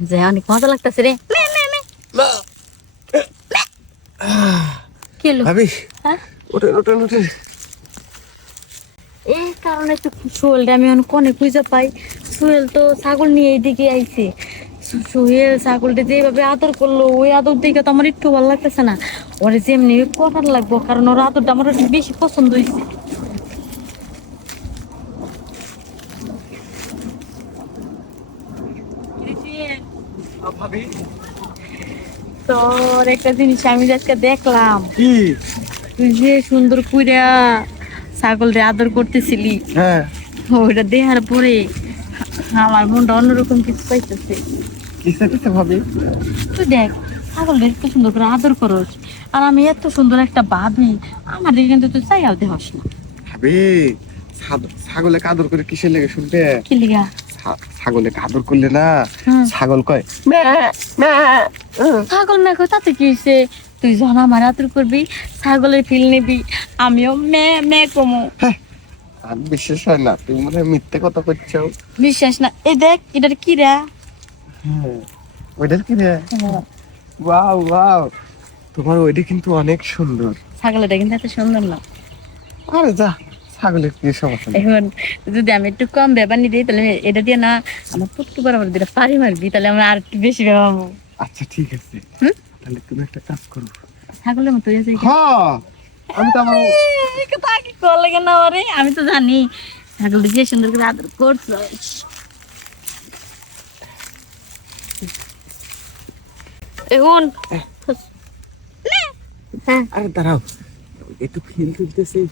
যে অনেক মজা লাগতেছে রে। কি হলো? ভাবি হ্যাঁ, ওঠেন ওঠেন ওঠেন। এই কারণে তো সোহেলটা আমি অনেক অনেক খুঁজে পাই। সোহেল তো ছাগল নিয়ে এইদিকে আইছে। সোহেল ছাগলটা যেভাবে আদর করলো, ওই আদর দিকে তো আমার একটু ভালো লাগতেছে না। ওরে যেমনি করার লাগবো, কারণ ওর আদরটা আমার বেশি পছন্দ হয়েছে। ভাবি তোর একটা জিনিস আমি আজকে দেখলাম, কি? তুই যে সুন্দর কইরা ছাগল রে আদর করতেছিলি, হ্যাঁ, ওইটা দেখার পরে আমার মনটা অন্যরকম কিছু পাইতেছে। কিসে কিসে ভাবি? তুই দেখ, ছাগল রে এত সুন্দর করে আদর করস, আর আমি এত সুন্দর একটা ভাবি, আমার দিকে কিন্তু তুই চাইয়াও দেহস না। ভাবি ছাগলে আদর করে কিসের লেগে শুনবে? কি লিগা? ছাগলে আদর করলে না হুম। ছাগল কয় ম্যা ম্যা। ছাগল না কই তাতে কি হইছে? তুই যখন আমার আদর করবি, ছাগলের ফিল নিবি, আমিও মে মে কমু। আর বিশ্বাস হয় না, তুমি মনে হয় মিথ্যে কথা করছো। বিশ্বাস না? এই দেখ, এটার কি রে? হ্যাঁ, ওইটার কি রে? ওয়াও ওয়াও, তোমার ওইটা কিন্তু অনেক সুন্দর। ছাগলটা কিন্তু এত সুন্দর না। আরে যা, ছাগলের কি সমস্যা নেই। এখন যদি আমি একটু কম ব্যাপার নিতে, তাহলে এটা দিয়ে না আমার পুটকু বরাবর দিয়ে পারি মারবি, তাহলে আমরা আর একটু বেশি ভাবো। আচ্ছা ঠিক আছে, হুম? তাহলে তুমি একটা কাজ করো। ছাগলের মতো হয়েছে। হ্যাঁ, আমি তো আমার তাকে কল লাগে না ওরে, আমি তো জানি ছাগলটা যে সুন্দর করে আদর করছো। এখন হ্যাঁ, আরে দাঁড়াও, একটু ফিল তুলতেছি।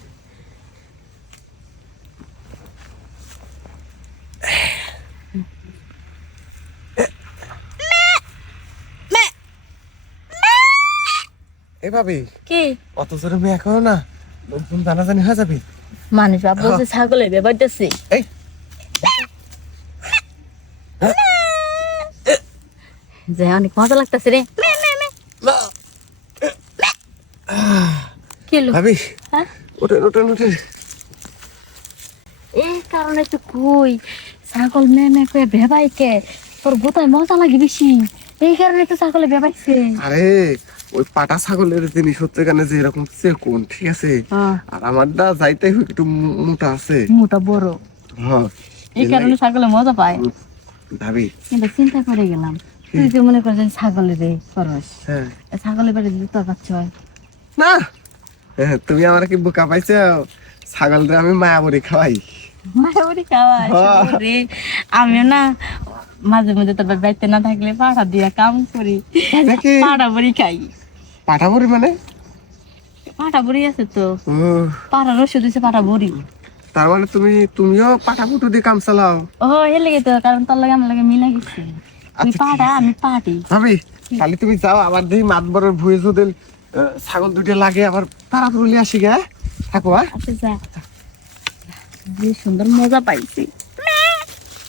এভাবে কি অত জোরে মেয়ে করো না, লোকজন জানাজানি হয়ে যাবে। মানুষ ভাববো যে ছাগলের ব্যাপারটাছে। এই যে অনেক মজা লাগতেছে রে। কি হলো? ভাবি হ্যাঁ, ওঠেন ওঠেন ওঠেন। এই কারণে তো কই ছাগল মে মে কয়ে ভেবাইকে তোর বোতায় মজা লাগে বেশি, এই কারণে তো ছাগলে ভেবাইছে। আরে ওই পাটা ছাগলের জিনিস হচ্ছে এখানে যে এরকম চেকুন, ঠিক আছে, আর আমারটা যাইতে একটু মোটা আছে। মোটা বড়, হ্যাঁ, এই কারণে ছাগলে মজা পায়। ভাবি কিন্তু চিন্তা করে গেলাম, তুই যে মনে করছিস ছাগলের খরচ, হ্যাঁ ছাগলের বাড়ি যদি তোর বাচ্চা হয়। না, হ্যাঁ, তুমি আমার কি বোকা পাইছো? ছাগলটা আমি মায়াবরি খাওয়াই। মায়াবরি খাওয়াই রে। আমিও না মাঝে মধ্যে তোর বাড়িতে না থাকলে পাড়া দিয়ে কাম করি, নাকি? পাড়া বড়ি খাই। পাঠাবরি মানে? পাটা বড়ি আছে তো, ও, পাড়ার ওষুধ হচ্ছে পাটা বড়ি। তার মানে তুমিও পাঠাপুটু দিয়ে কাম চালাও? ও এর লেগে তো, কারণ তোর লাগে আমার লাগে মিলা গেছে। তুই আচ্ছা, পাড়া, আমি পাটি। ভাবি তাহলে তুমি যাও, আবার দেখি মাতবরের ভুয়ে যদি ছাগল দুটো লাগে আবার তাড়াতাড়ি আসি গে। থাকো। আচ্ছা যা, যে সুন্দর মজা পাইছি।